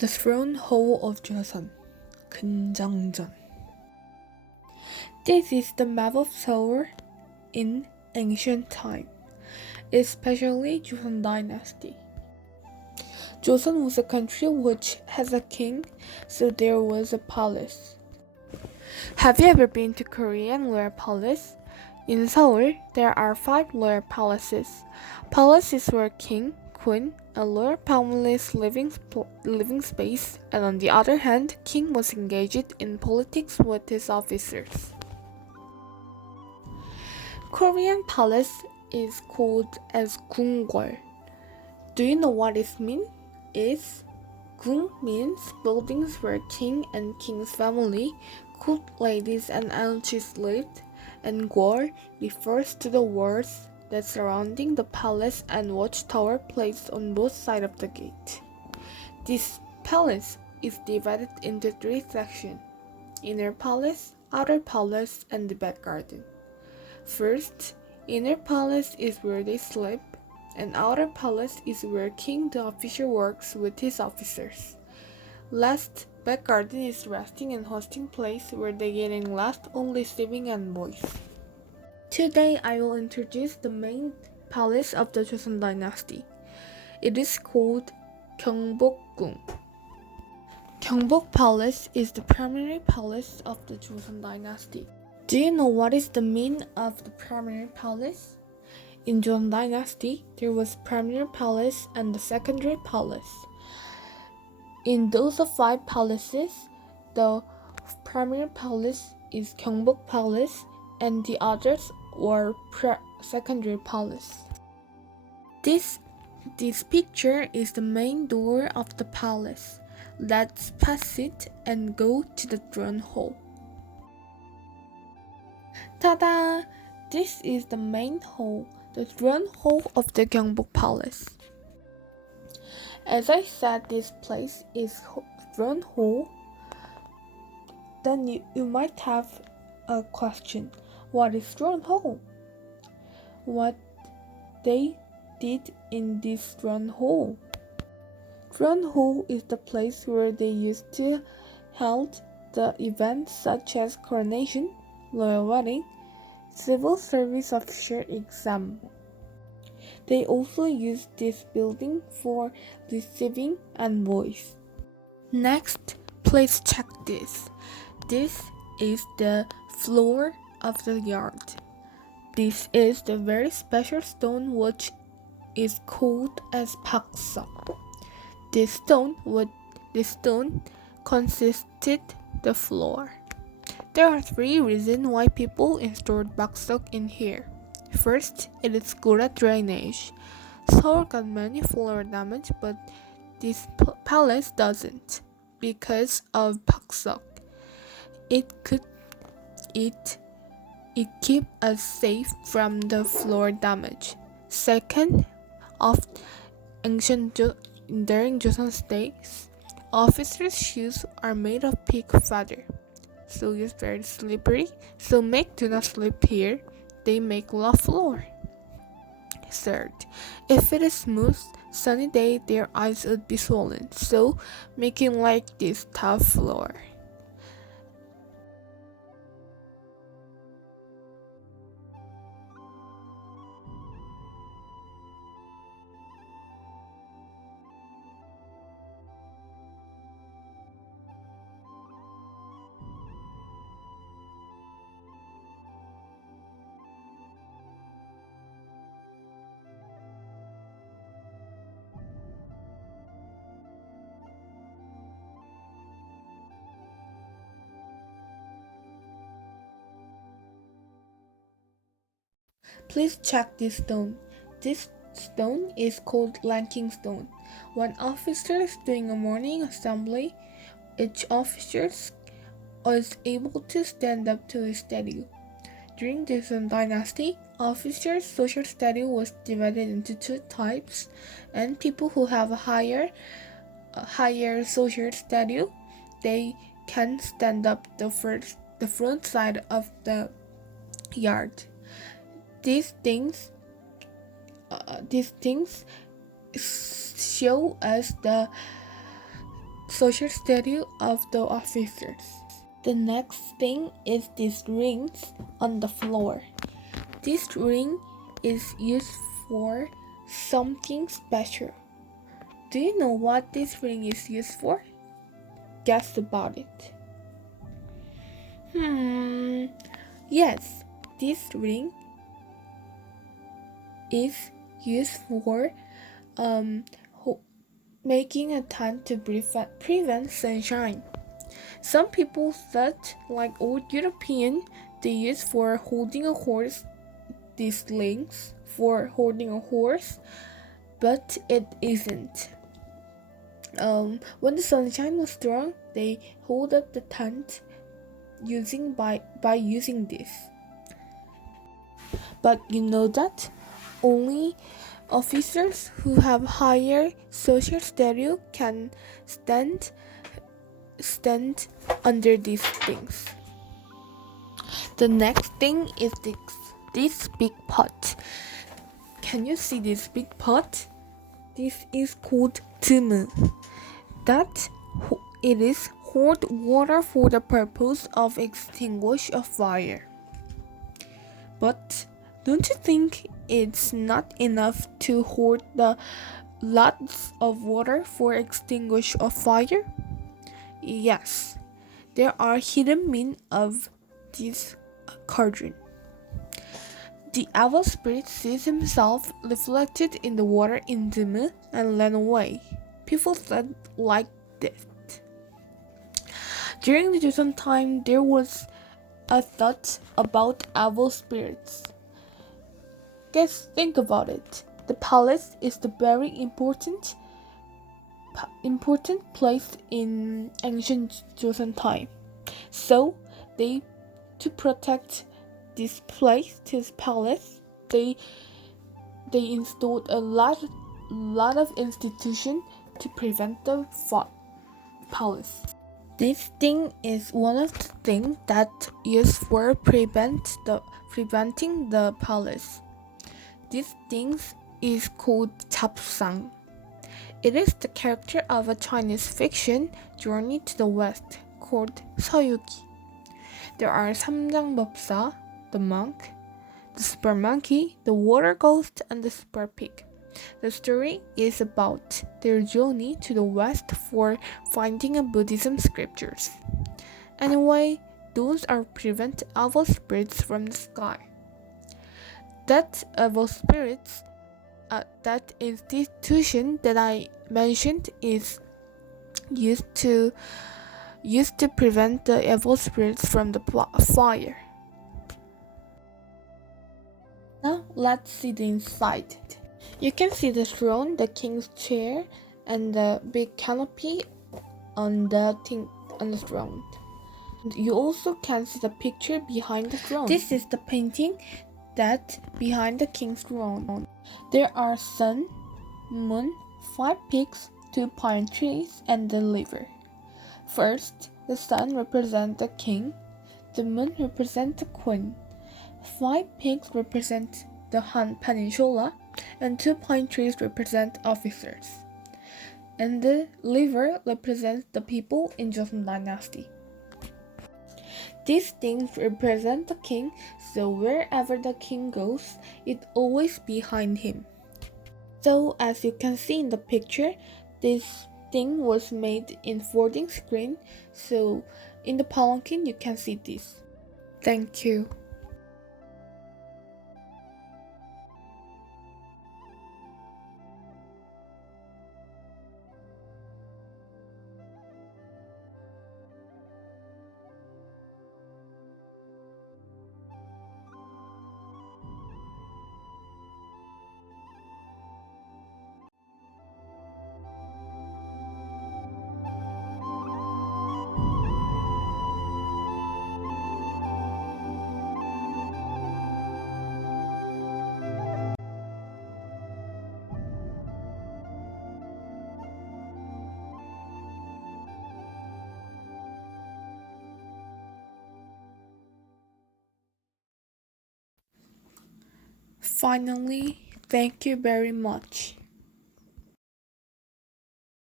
The throne hall of Joseon, 근정전. This is the map of Seoul in ancient time, especially Joseon dynasty. Joseon was a country which has a king, so there was a palace. Have you ever been to Korean royal palace? In Seoul, there are 5 royal palaces. Palaces where king, queen, and royal families living space, and on the other hand, king was engaged in politics with his officers. Korean palace is called as 궁궐. Do you know what it means? Gung means buildings where king and king's family, court ladies and aunties lived, and gwol refers to the walls that surrounding the palace and watchtower placed on both sides of the gate. This palace is divided into 3 sections: inner palace, outer palace, and the back garden. First, inner palace is where they sleep, and outer palace is where king the official works with his officers. Last, back garden is resting and hosting place where they getting lost on receiving envoys. Today I will introduce the main palace of the Joseon dynasty. It is called Gyeongbokgung. Gyeongbok Palace is the primary palace of the Joseon dynasty. Do you know what is the meaning of the primary palace? In Joseon dynasty, there was primary palace and the secondary palace. In those 5 palaces, the primary palace is Gyeongbok Palace and the others were secondary palace. This picture is the main door of the palace. Let's pass it and go to the throne hall. Ta-da! This is the main hall, the throne hall of the Gyeongbok Palace. As I said, this place is throne hall. Then you might have a question. What is throne hall? What they did in this throne hall? Throne hall is the place where they used to hold the events such as coronation, royal wedding, civil service officer exam. They also use this building for receiving envoys. Next, please check this. This is the floor of the yard. This is the very special stone which is called as bakseok. This stone consisted the floor. There are 3 reasons why people installed bakseok in here. First, it is good at drainage. Seoul got many floor damage, but this palace doesn't because of bakseok. It keep us safe from the floor damage. Second, during Joseon days, officers' shoes are made of pig feather, so it's very slippery. So do not sleep here. They make rough floor. Third, if it is smooth, sunny day, their eyes would be swollen, so making like this tough floor. Please check this stone. This stone is called ranking stone. When officers doing a morning assembly, each officer was able to stand up to his statue. During the Joseon dynasty, officers' social status was divided into 2 types, and people who have a higher social status, they can stand up the front side of the yard. These things show us the social status of the officers. The next thing is these rings on the floor. This ring is used for something special. Do you know what this ring is used for? Guess about it. Yes, this ring is used for making a tent to prevent sunshine. Some people thought, like old European, they used for holding a horse, these links for holding a horse, but it isn't. When the sunshine was strong, they hold up the tent by using this. But you know that only officers who have higher social status can stand under these things. The next thing is this big pot. Can you see this big pot? This is called tumu. That it is hold water for the purpose of extinguish a fire. But don't you think it's not enough to hold the lots of water for extinguish a fire? Yes, there are hidden meaning of this cauldron. The evil spirit sees himself reflected in the water in Tumu and ran away. People said like this. During the Joseon time, there was a thought about evil spirits. Just think about it. The palace is the very important place in ancient Joseon time. So to protect this place, this palace, they installed a lot of institution to prevent the palace. This thing is one of the things that used for preventing the palace. This thing is called Japsang. It is the character of a Chinese fiction Journey to the West called 서유기. There are 삼장법사, the monk, the super monkey, the water ghost, and the super pig. The story is about their journey to the West for finding a Buddhism scriptures. Anyway, those are prevent evil spirits from the sky. That evil spirits, that institution that I mentioned is used to prevent the evil spirits from the fire. Now let's see the inside. You can see the throne, the king's chair, and the big canopy on the throne. You also can see the picture behind the throne. This is the painting that behind the king's throne. There are sun, moon, 5 pigs, 2 pine trees, and the liver. First, the sun represents the king, the moon represents the queen, 5 pigs represent the Han Peninsula, and 2 pine trees represent officers. And the liver represents the people in Joseon Dynasty. These things represent the king, so wherever the king goes, it always behind him. So as you can see in the picture, this thing was made in folding screen, so in the palanquin you can see this. Thank you. Finally, thank you very much.